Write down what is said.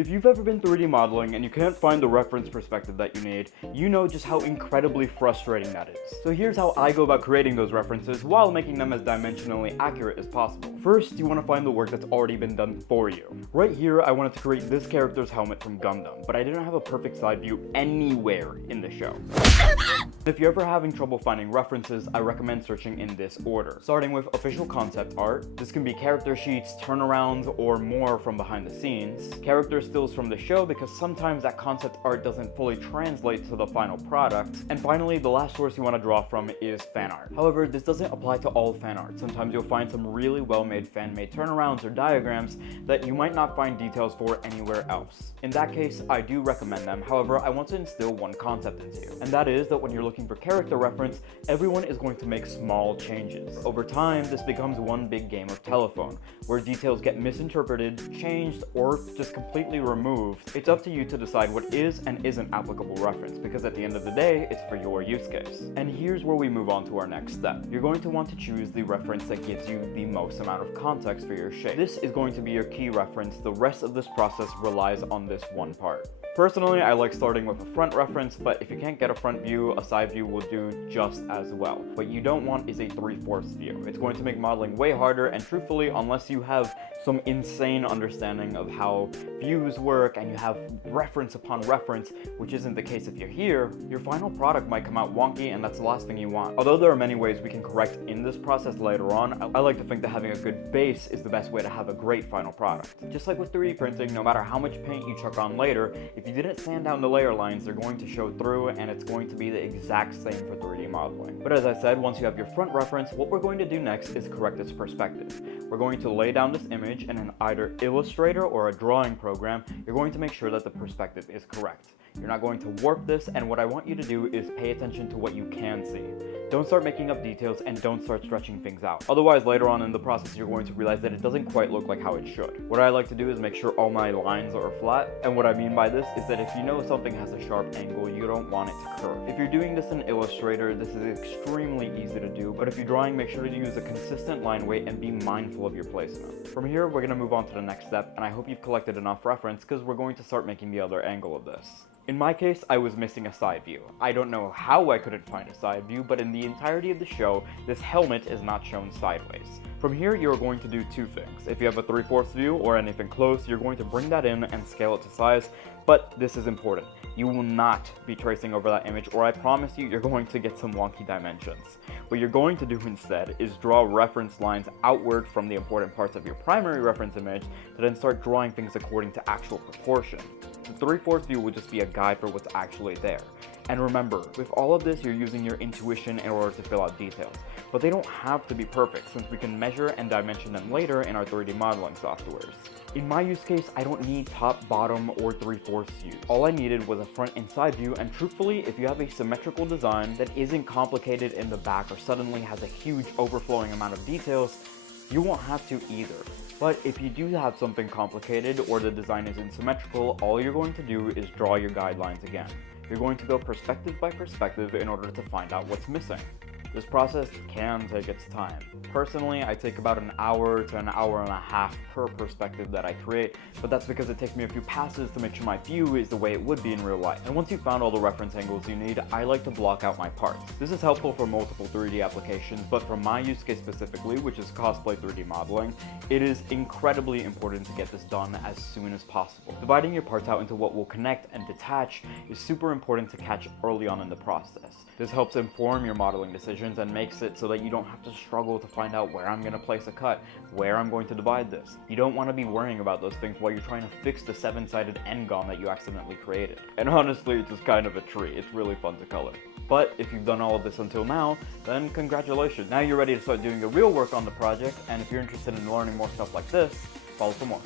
If you've ever been 3D modeling and you can't find the reference perspective that you need, you know just how incredibly frustrating that is. So here's how I go about creating those references while making them as dimensionally accurate as possible. First, you want to find the work that's already been done for you. Right here, I wanted to create this character's helmet from Gundam, but I didn't have a perfect side view anywhere in the show. If you're ever having trouble finding references, I recommend searching in this order. Starting with official concept art, this can be character sheets, turnarounds, or more from behind the scenes. Character stills from the show, because sometimes that concept art doesn't fully translate to the final product. And finally, the last source you want to draw from is fan art. However, this doesn't apply to all fan art. Sometimes you'll find some really well-made fan-made turnarounds or diagrams that you might not find details for anywhere else. In that case, I do recommend them. However, I want to instill one concept into you, and that is that when you're looking for character reference, everyone is going to make small changes. Over time, this becomes one big game of telephone, where details get misinterpreted, changed, or just completely removed. It's up to you to decide what is and isn't applicable reference, because at the end of the day, it's for your use case. And here's where we move on to our next step. You're going to want to choose the reference that gives you the most amount of context for your shape. This is going to be your key reference. The rest of this process relies on this one part. Personally, I like starting with a front reference, but if you can't get a front view, a side view will do just as well. What you don't want is a 3/4 view. It's going to make modeling way harder, and truthfully, unless you have some insane understanding of how views work and you have reference upon reference, which isn't the case if you're here, your final product might come out wonky, and that's the last thing you want. Although there are many ways we can correct in this process later on, I like to think that having a good base is the best way to have a great final product. Just like with 3D printing, no matter how much paint you chuck on later, if you didn't sand down the layer lines, they're going to show through, and it's going to be the exact same for 3D modeling. But as I said, once you have your front reference, what we're going to do next is correct its perspective. We're going to lay down this image, and in either Illustrator or a drawing program, you're going to make sure that the perspective is correct. You're not going to warp this, and what I want you to do is pay attention to what you can see. Don't start making up details, and don't start stretching things out. Otherwise, later on in the process, you're going to realize that it doesn't quite look like how it should. What I like to do is make sure all my lines are flat, and what I mean by this is that if you know something has a sharp angle, you don't want it to curve. If you're doing this in Illustrator, this is extremely easy to do, but if you're drawing, make sure to use a consistent line weight and be mindful of your placement. From here, we're going to move on to the next step, and I hope you've collected enough reference, because we're going to start making the other angle of this. In my case, I was missing a side view. I don't know how I couldn't find a side view, but in the entirety of the show, this helmet is not shown sideways. From here, you're going to do two things. If you have a 3/4 view or anything close, you're going to bring that in and scale it to size, but this is important. You will not be tracing over that image, or I promise you, you're going to get some wonky dimensions. What you're going to do instead is draw reference lines outward from the important parts of your primary reference image to then start drawing things according to actual proportion. The 3/4 view will just be a guide for what's actually there. And remember, with all of this, you're using your intuition in order to fill out details. But they don't have to be perfect, since we can measure and dimension them later in our 3D modeling softwares. In my use case, I don't need top, bottom, or 3/4 views. All I needed was a front and side view, and truthfully, if you have a symmetrical design that isn't complicated in the back or suddenly has a huge overflowing amount of details, you won't have to either. But if you do have something complicated or the design is asymmetrical, all you're going to do is draw your guidelines again. You're going to go perspective by perspective in order to find out what's missing. This process can take its time. Personally, I take about an hour to an hour and a half per perspective that I create, but that's because it takes me a few passes to make sure my view is the way it would be in real life. And once you've found all the reference angles you need, I like to block out my parts. This is helpful for multiple 3D applications, but for my use case specifically, which is cosplay 3D modeling, it is incredibly important to get this done as soon as possible. Dividing your parts out into what will connect and detach is super important to catch early on in the process. This helps inform your modeling decisions and makes it so that you don't have to struggle to find out where I'm going to place a cut, where I'm going to divide this. You don't want to be worrying about those things while you're trying to fix the 7-sided n-gon that you accidentally created. And honestly, it's just kind of a tree. It's really fun to color. But if you've done all of this until now, then congratulations. Now you're ready to start doing the real work on the project, and if you're interested in learning more stuff like this, follow for more.